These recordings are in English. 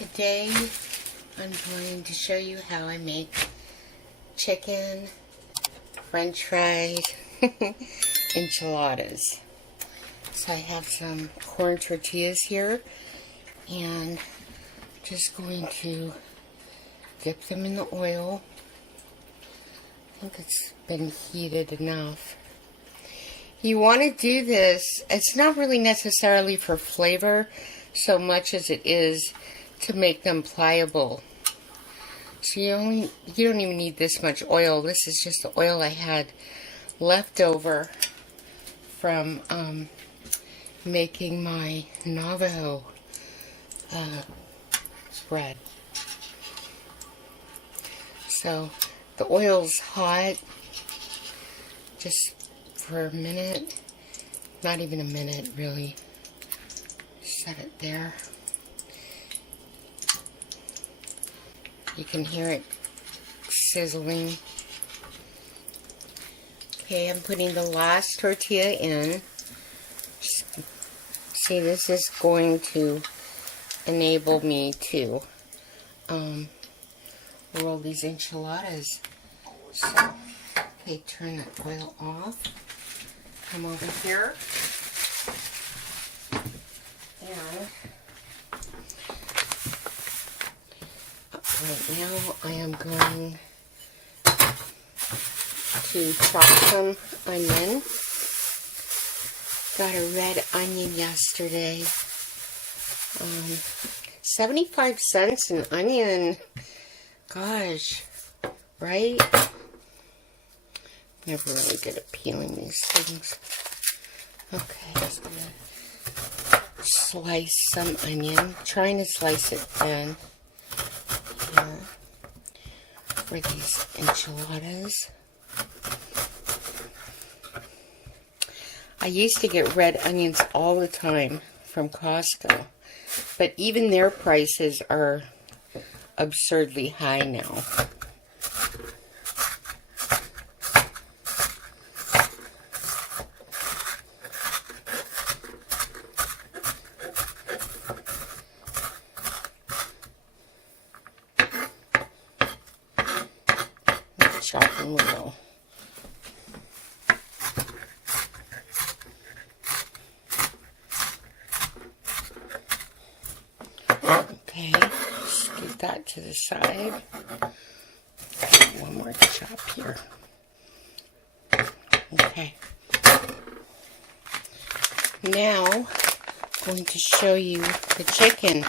Today I'm going to show you how I make chicken French fry enchiladas. So I have some corn tortillas here and just going to dip them in the oil. I think it's been heated enough. You want to do this, it's not really necessarily for flavor so much as it is to make them pliable. So you don't even need this much oil. This is just the oil I had left over from making my Navajo bread. So the oil's hot, just for a minute, not even a minute really. Set it there. You can hear it sizzling. Okay, I'm putting the last tortilla in. See, this is going to enable me to roll these enchiladas. So, okay, turn the oil off. Come over here. And right now I am going to chop some onion. Got a red onion yesterday. 75 cents an onion. Gosh, right? Never really good at peeling these things. Okay, just gonna slice some onion. Trying to slice it thin here for these enchiladas. I used to get red onions all the time from Costco, but even their prices are absurdly high now. Chop them little. Okay, scoot that to the side. One more chop here. Okay. Now, I'm going to show you the chicken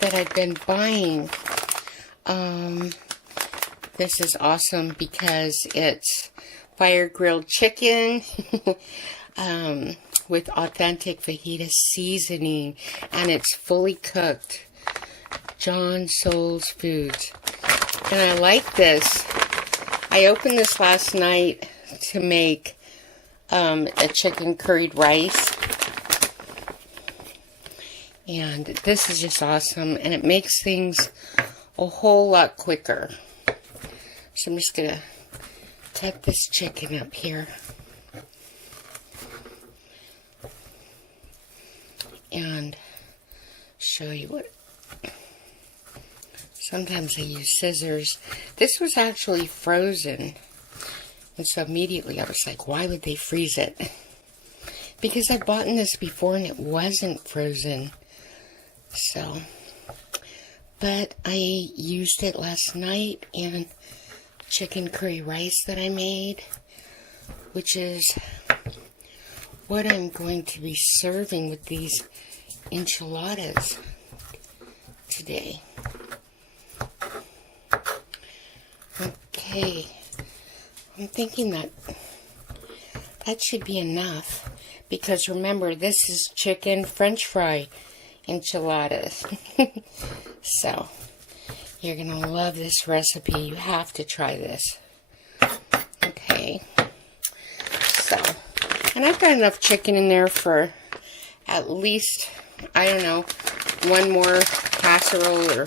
that I've been buying. This is awesome because it's fire-grilled chicken with authentic fajita seasoning, and it's fully cooked. John Souls Foods. And I like this. I opened this last night to make a chicken curried rice. And this is just awesome, and it makes things a whole lot quicker. So I'm just going to tap this chicken up here. And show you what. Sometimes I use scissors. This was actually frozen. And so immediately I was like, why would they freeze it? Because I've bought this before and it wasn't frozen. So, but I used it last night and chicken curry rice that I made, which is what I'm going to be serving with these enchiladas today. Okay, I'm thinking that should be enough, because remember, this is chicken French fry enchiladas. So you're going to love this recipe. You have to try this. Okay. So, and I've got enough chicken in there for at least, I don't know, one more casserole or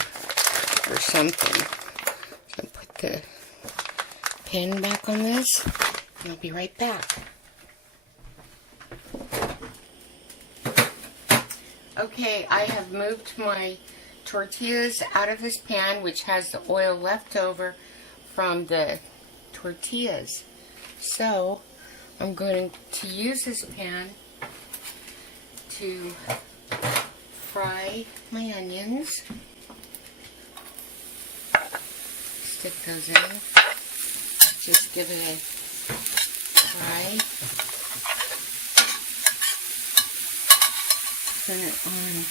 something. So put the pin back on this, and I'll be right back. Okay, I have moved my tortillas out of this pan, which has the oil left over from the tortillas. So, I'm going to use this pan to fry my onions. Stick those in. Just give it a fry. Turn it on.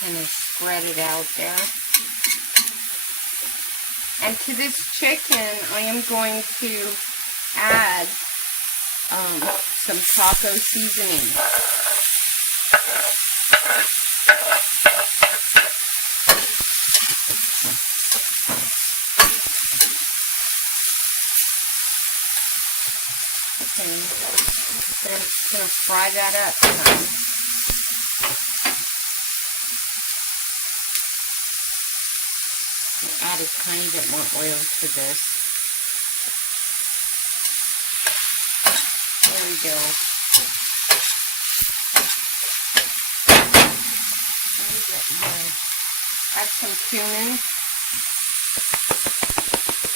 Kind of spread it out there. And to this chicken, I am going to add some taco seasoning. Okay, I'm going to fry that up some. Add a tiny bit more oil to this. There we go. Add some cumin.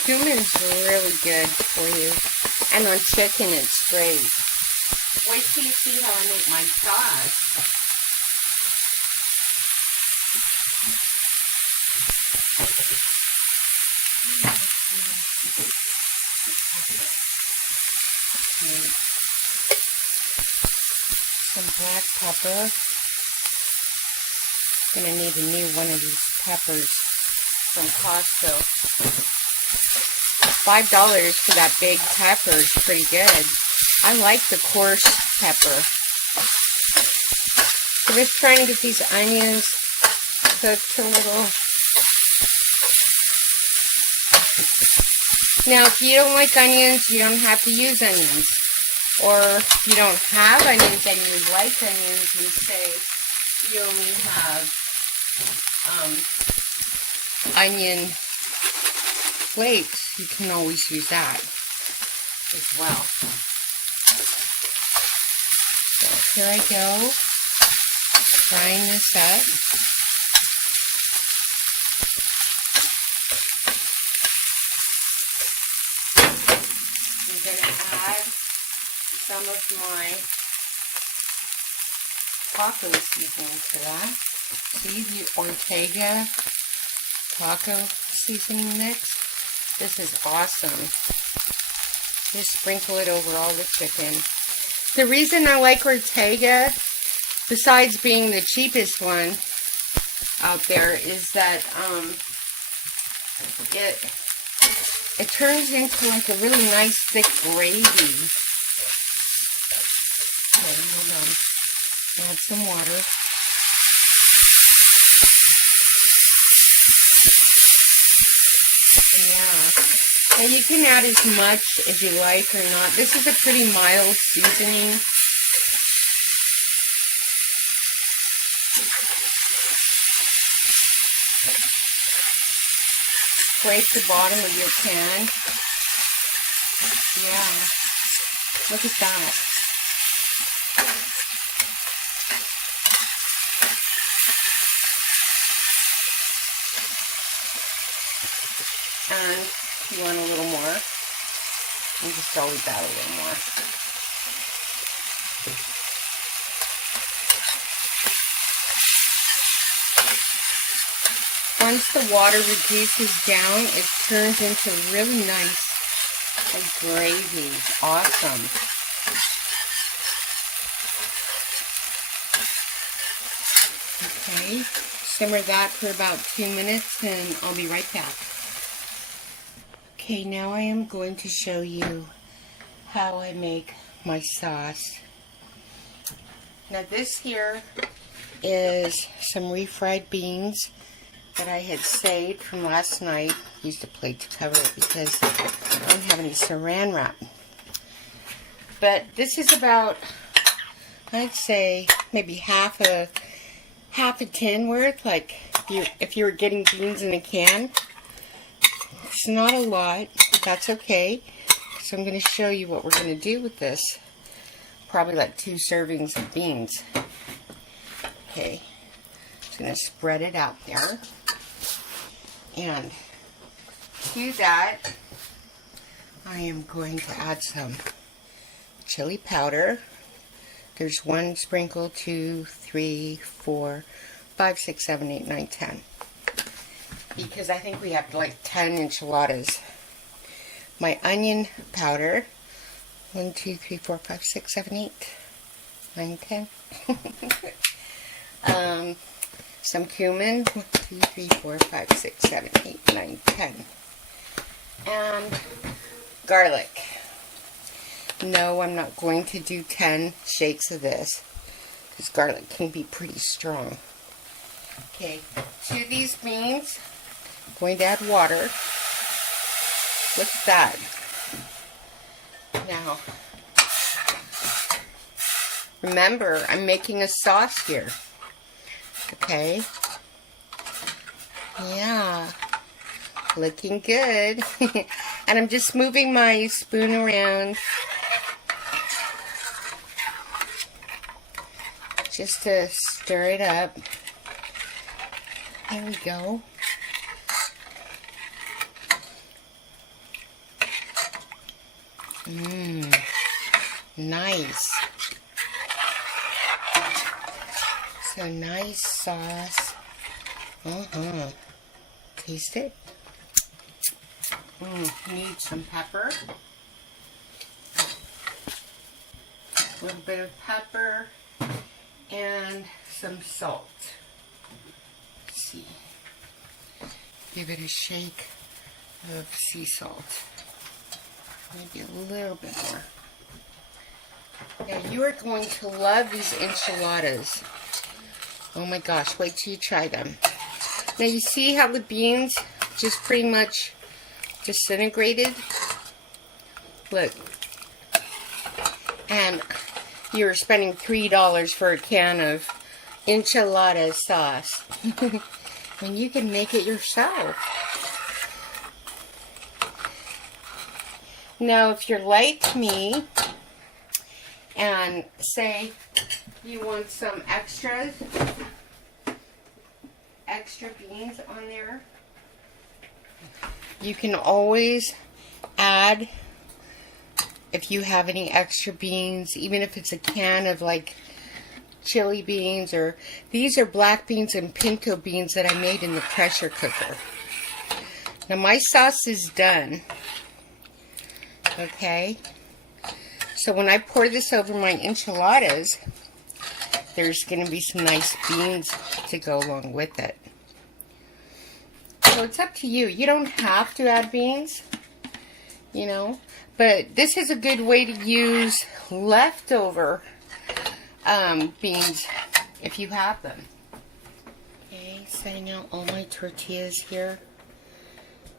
Cumin's really good for you. And on chicken, it's great. Wait till you see how I make my sauce. Okay. Some black pepper. Gonna need a new one of these peppers from Costco. $5 for that big pepper is pretty good. I like the coarse pepper. So just trying to get these onions cooked a little. Now, if you don't like onions, you don't have to use onions. Or if you don't have onions and you like onions, and say you only have onion flakes, you can always use that as well. So here I go, frying this up. I'm going to add some of my taco seasoning to that. See the Ortega taco seasoning mix? This is awesome. Just sprinkle it over all the chicken. The reason I like Ortega, besides being the cheapest one out there, is that it turns into like a really nice thick gravy. Okay, hold on. Add some water. Yeah. And you can add as much as you like or not. This is a pretty mild seasoning. Scrape the bottom of your pan. Yeah. Look at that. And you want a little more, you just always add a little more. Once the water reduces down, it turns into really nice like gravy. Awesome. Okay, simmer that for about 2 minutes and I'll be right back. Okay, now I am going to show you how I make my sauce. Now this here is some refried beans that I had saved from last night. Used a plate to cover it because I don't have any saran wrap. But this is about, I'd say, maybe half a tin worth, like if you were getting beans in a can. It's not a lot, but that's okay. So I'm going to show you what we're going to do with this. Probably like 2 servings of beans. Okay. Just going to spread it out there. And to that, I am going to add some chili powder. There's 1 sprinkle, 2, 3, 4, 5, 6, 7, 8, 9, 10. Because I think we have like 10 enchiladas. My onion powder. 1, 2, 3, 4, 5, 6, 7, 8, 9, 10. Some cumin. 1, 2, 3, 4, 5, 6, 7, 8, 9, 10. And garlic. No, I'm not going to do 10 shakes of this, because garlic can be pretty strong. Okay, to these beans, I'm going to add water. Look at that. Now, remember, I'm making a sauce here. Okay. Yeah. Looking good. And I'm just moving my spoon around just to stir it up. There we go. Nice. It's a nice sauce. Taste it. Need some pepper. A little bit of pepper and some salt. Let's see. Give it a shake of sea salt. Maybe a little bit more. Now you are going to love these enchiladas. Oh my gosh, wait till you try them. Now you see how the beans just pretty much disintegrated? Look. And you're spending $3 for a can of enchilada sauce. When you can make it yourself. Now, if you're like me, and say you want some extra beans on there, you can always add, if you have any extra beans, even if it's a can of like chili beans, or these are black beans and pinto beans that I made in the pressure cooker. Now my sauce is done. Okay, so when I pour this over my enchiladas, there's going to be some nice beans to go along with it. So it's up to you. You don't have to add beans, you know, but this is a good way to use leftover beans if you have them. Okay, setting out all my tortillas here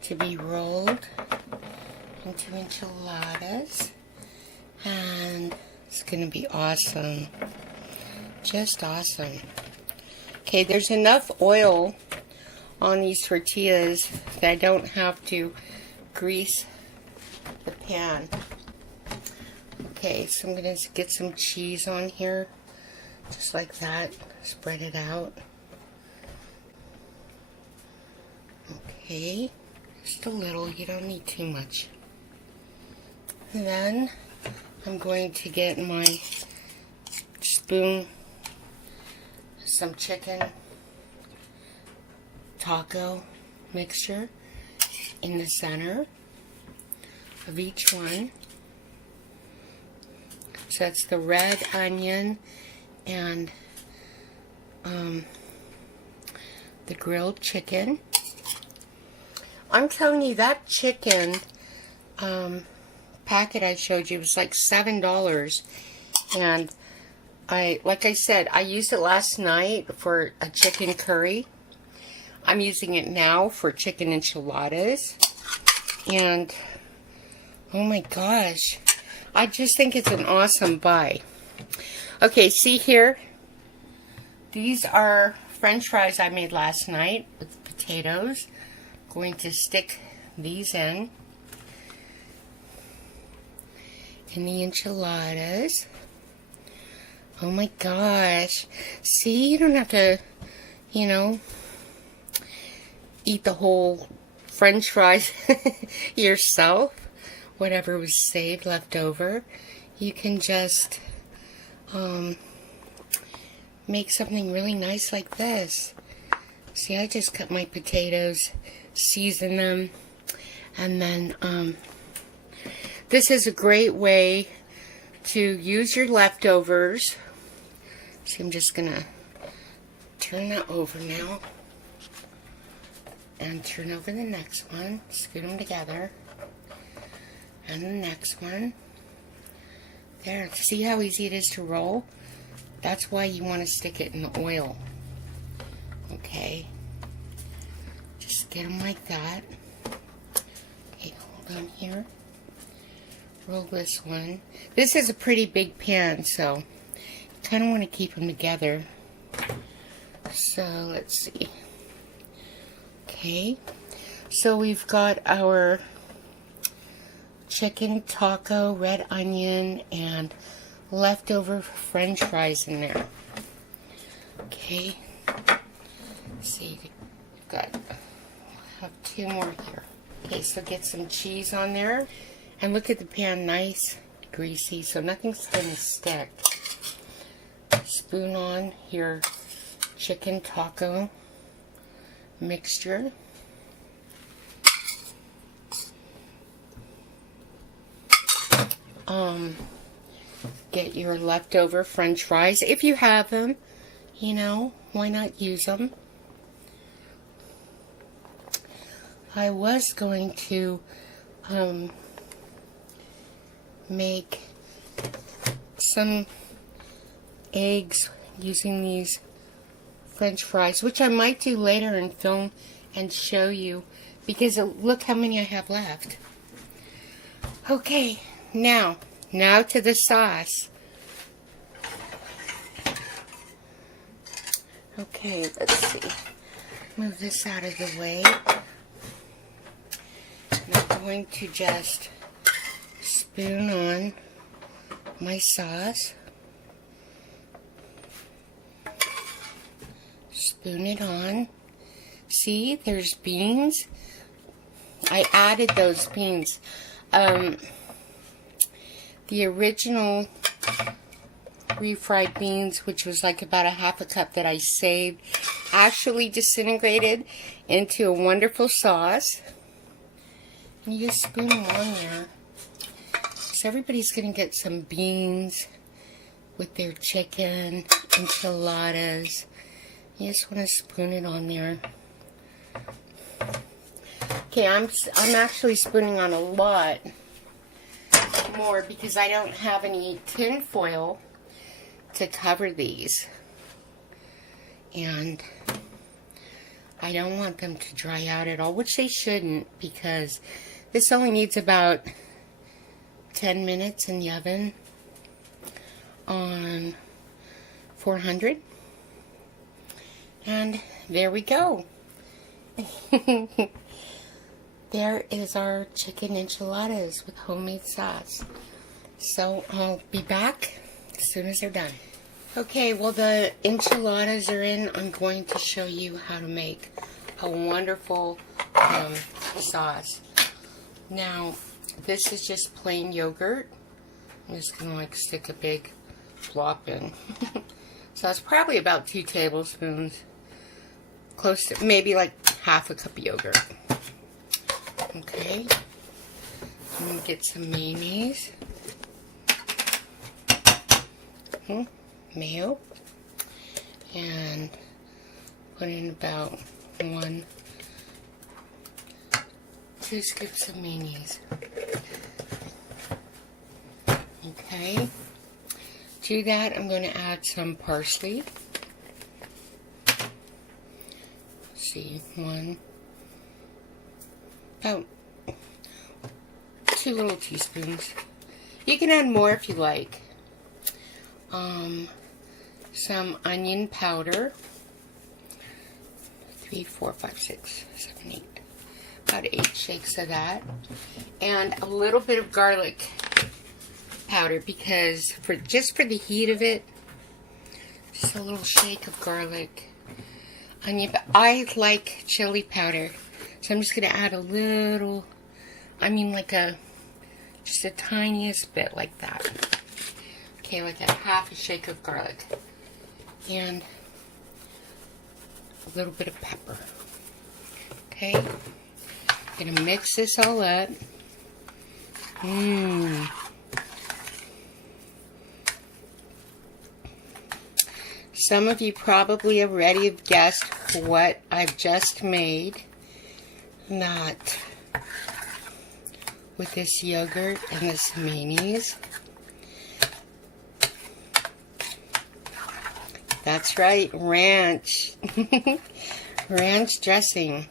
to be rolled into enchiladas, and it's gonna be awesome, just awesome. Okay, there's enough oil on these tortillas that I don't have to grease the pan. Okay, so I'm gonna get some cheese on here, just like that. Spread it out. Okay, just a little, you don't need too much. And then I'm going to get my spoon, some chicken taco mixture in the center of each one. So that's the red onion and the grilled chicken. I'm telling you, that chicken packet I showed you was like $7, and like I said, I used it last night for a chicken curry. I'm using it now for chicken enchiladas, and oh my gosh, I just think it's an awesome buy. Okay, see here, these are French fries I made last night with potatoes. Going to stick these in the enchiladas. Oh my gosh. See, you don't have to, you know, eat the whole French fries yourself. Whatever was saved, left over. You can just make something really nice like this. See, I just cut my potatoes, season them, and then this is a great way to use your leftovers. See, I'm just gonna turn that over now and turn over the next one, scoot them together, and the next one. There, see how easy it is to roll? That's why you want to stick it in the oil. Okay, just get them like that. Okay, hold on here. Roll this one. This is a pretty big pan, so you kind of want to keep them together. So let's see. Okay, so we've got our chicken taco, red onion, and leftover French fries in there. Okay, let's see, we've got, have 2 more here. Okay, so get some cheese on there, and look at the pan, nice, greasy, so nothing's gonna stick. Spoon on your chicken taco mixture. Get your leftover French fries. If you have them, you know, why not use them? I was going to make some eggs using these French fries, which I might do later and film and show you, because look how many I have left. Okay, now to the sauce. Okay, let's see. Move this out of the way. I'm going to just spoon on my sauce. Spoon it on. See, there's beans. I added those beans. The original refried beans, which was like about a half a cup that I saved, actually disintegrated into a wonderful sauce. And you just spoon them on there. So everybody's going to get some beans with their chicken, enchiladas. You just want to spoon it on there. Okay, I'm actually spooning on a lot more because I don't have any tin foil to cover these, and I don't want them to dry out at all, which they shouldn't, because this only needs about 10 minutes in the oven on 400, and there we go. There is our chicken enchiladas with homemade sauce. So I'll be back as soon as they're done. Okay, well, the enchiladas are in. I'm going to show you how to make a wonderful sauce. Now, this is just plain yogurt. I'm just going to like stick a big plop in. So that's probably about 2 tablespoons. Close to maybe like half a cup of yogurt. Okay, I'm going to get some mayonnaise, mayo, and put in about 2 scoops of mayonnaise. Okay, to that I'm going to add some parsley. Let's see, about 2 little teaspoons. You can add more if you like. Some onion powder. 3, 4, 5, 6, 7, 8. about 8 shakes of that. And a little bit of garlic powder, because just for the heat of it, just a little shake of garlic. Onion, but I like chili powder, so I'm just going to add a little, like just the tiniest bit like that. Okay, like a half a shake of garlic. And a little bit of pepper. Okay, I'm going to mix this all up. Some of you probably already have guessed what I've just made. Not with this yogurt and this mayonnaise. That's right, ranch. Ranch dressing.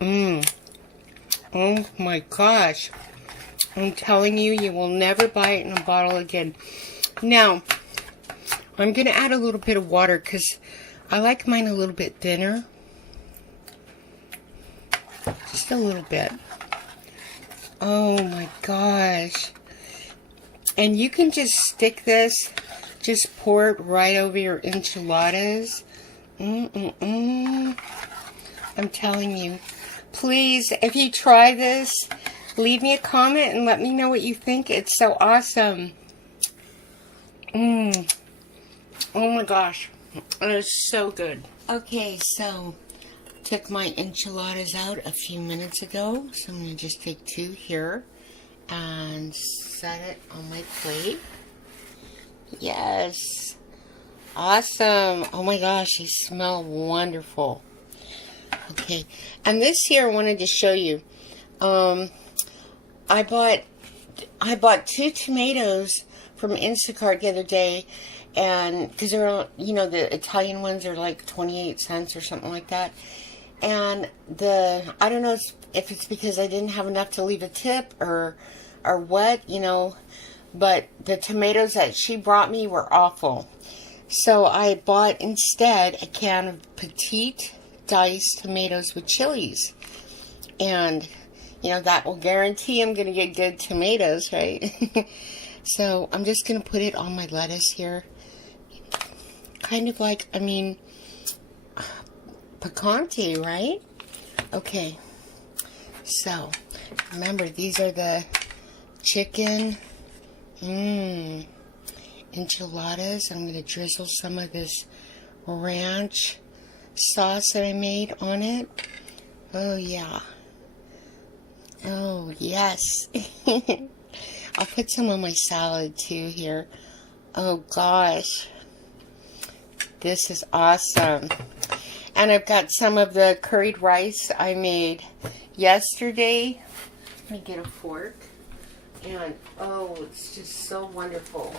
Oh my gosh. I'm telling you, you will never buy it in a bottle again. Now, I'm going to add a little bit of water because I like mine a little bit thinner. Just a little bit. Oh my gosh. And you can just stick this, just pour it right over your enchiladas. I'm telling you. Please, if you try this, leave me a comment and let me know what you think. It's so awesome. Oh my gosh, it is so good. Okay, so took my enchiladas out a few minutes ago, so I'm going to just take 2 here and set it on my plate. Yes, awesome. Oh my gosh, they smell wonderful. Okay, and this here I wanted to show you. I bought 2 tomatoes from Instacart the other day. And because they're, the Italian ones are like 28 cents or something like that. And I don't know if it's because I didn't have enough to leave a tip or what, but the tomatoes that she brought me were awful. So I bought instead a can of petite diced tomatoes with chilies. And, that will guarantee I'm going to get good tomatoes, right? So I'm just going to put it on my lettuce here. Kind of like, picante, right? Okay. So, remember, these are the chicken enchiladas. I'm going to drizzle some of this ranch sauce that I made on it. Oh, yeah. Oh, yes. I'll put some on my salad, too, here. Oh, gosh. This is awesome. And I've got some of the curried rice I made yesterday. Let me get a fork. And, oh, it's just so wonderful.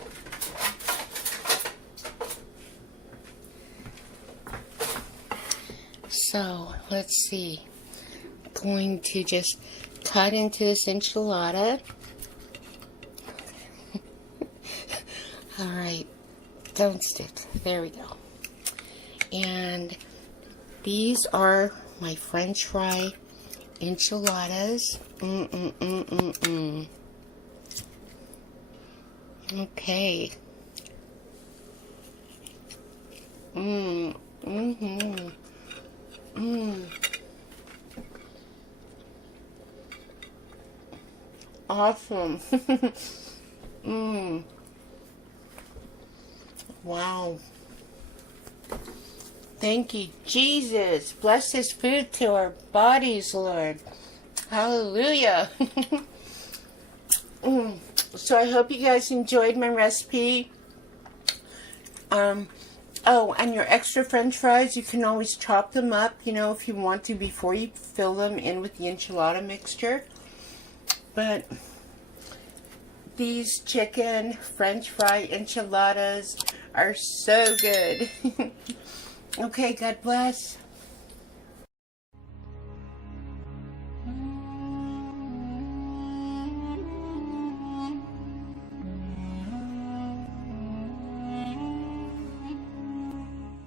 So, let's see. I'm going to just cut into this enchilada. Alright. Don't stick. There we go. And these are my French fry enchiladas. Okay. Awesome. Wow. Thank you, Jesus. Bless this food to our bodies, Lord. Hallelujah. So I hope you guys enjoyed my recipe. Oh, and your extra French fries, you can always chop them up, if you want to, before you fill them in with the enchilada mixture. But these chicken French fry enchiladas are so good. Okay, God bless.